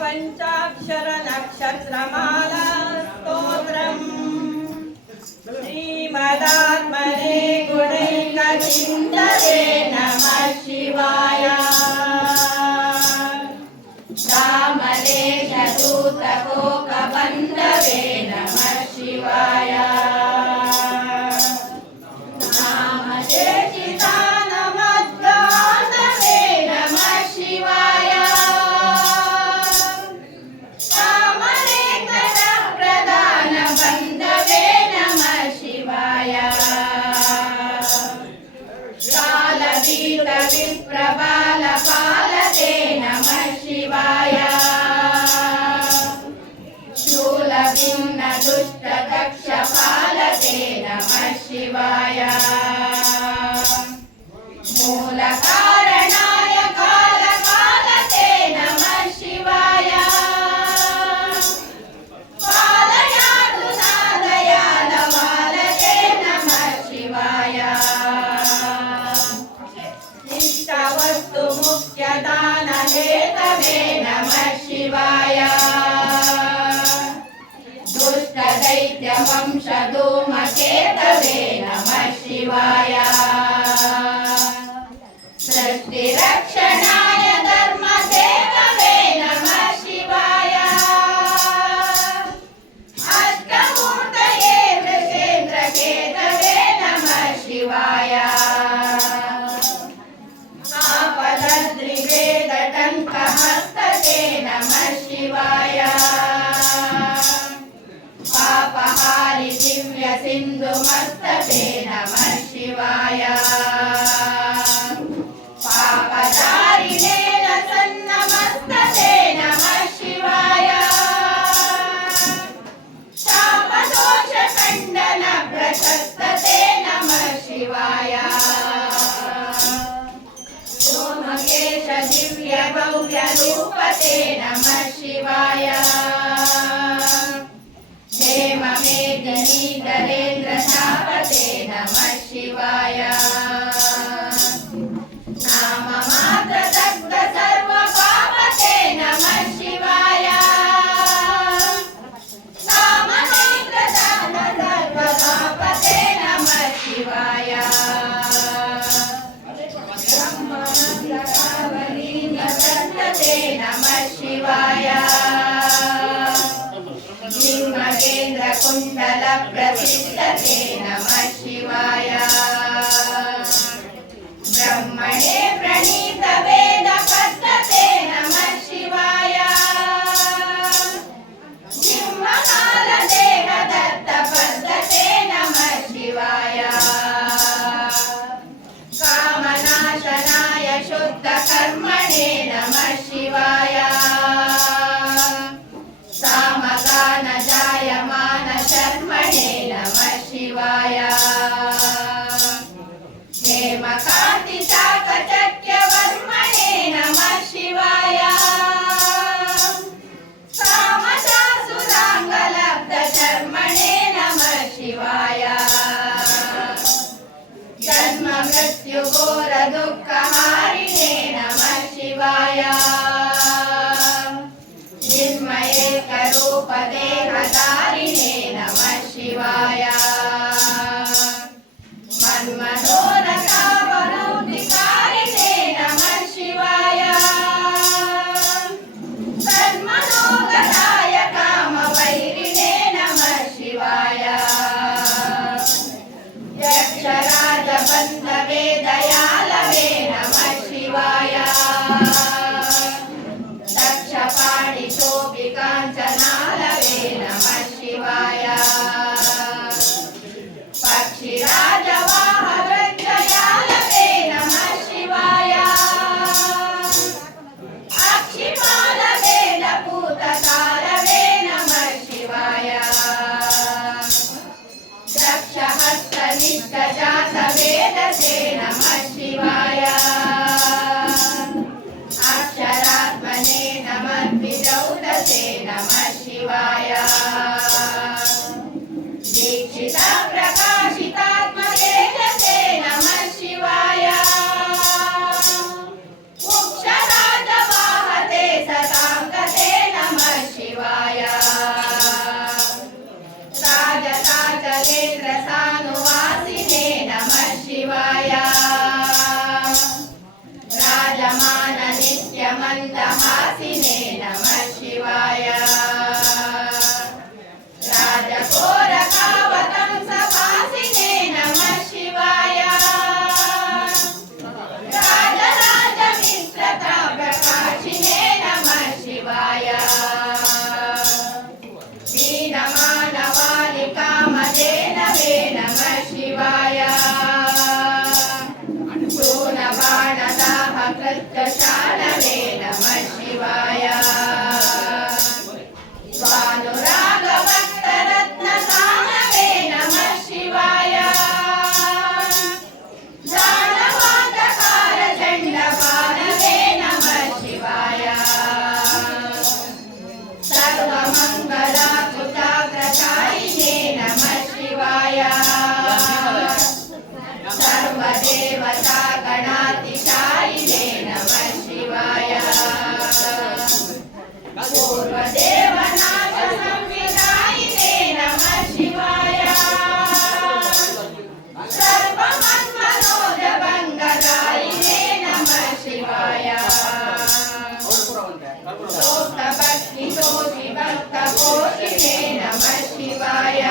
పంచాక్షర నక్షత్రమాల స్తోత్రం శ్రీమదాత్మనే గుణైకచింతలే నమ శివాయ. రామలేశ దూతకోకబంధవే నమ శివాయ. शिवाय వంశధూమకేతవే నమ శివాయ बिन्दुमस्तके नमः शिवाय पापदारिणे सन्नमस्तते नमः शिवाय शापदोषखण्डन प्रशस्तते नमः शिवाय सोमकेश दिव्यगौर्यरूपते नमः शिवाय ಗಣಿ ಗಣೇಂದ್ರ मण्डलप्रसिद्धते नमः शिवाय नमः शिवाय భక్తితో విభక్త కోటి నమ శివాయ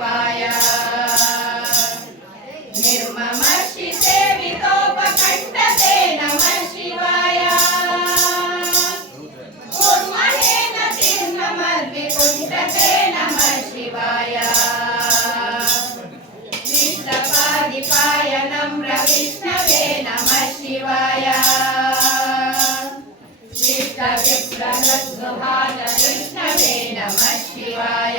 శివాయ. నిర్మమర్షి సేవితోపకంఠతే నమ శివాయ కుర్మహేన తిర్మమర్వికుంఠతే నమ శివాయ విష్ణపాదిపాయ నమ్ర విష్ణవే నమ శివాయ విష్ణ విప్రహృద్భాన విష్ణవే నమ శివాయ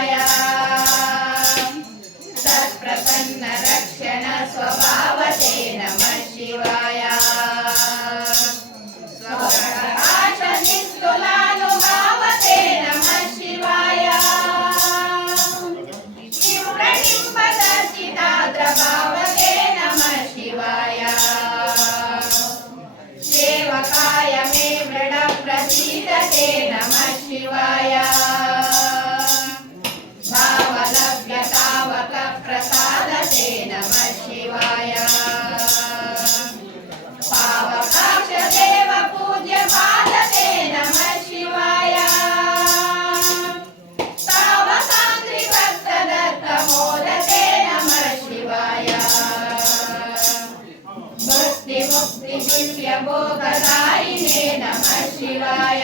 शिवाय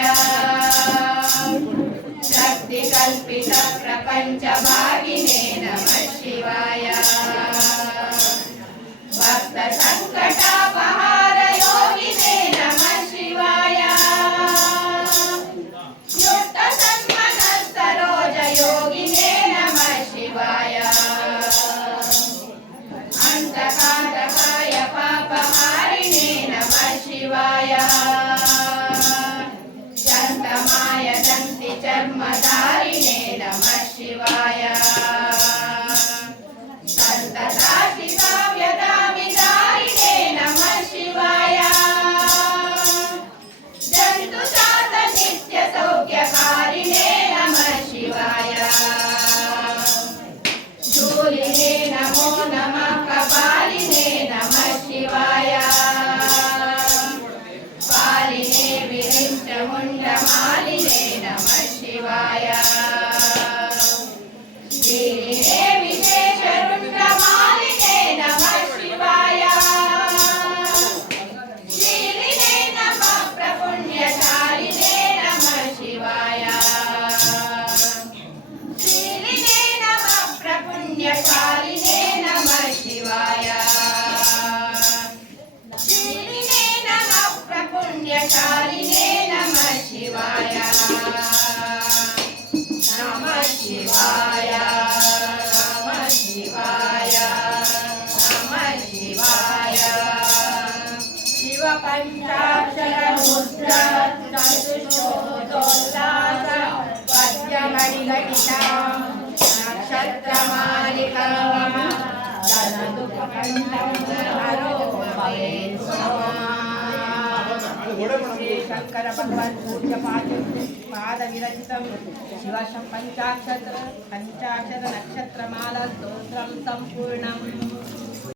शक्तिकल्पितप्रपञ्चभागिने नमः शिवाय भक्तसङ्कट శంకర భగవాన్ పూజ్య పాద విరచితం శివ పంచాక్షర పంచాక్షర నక్షత్రమాల స్తోత్రం సంపూర్ణం.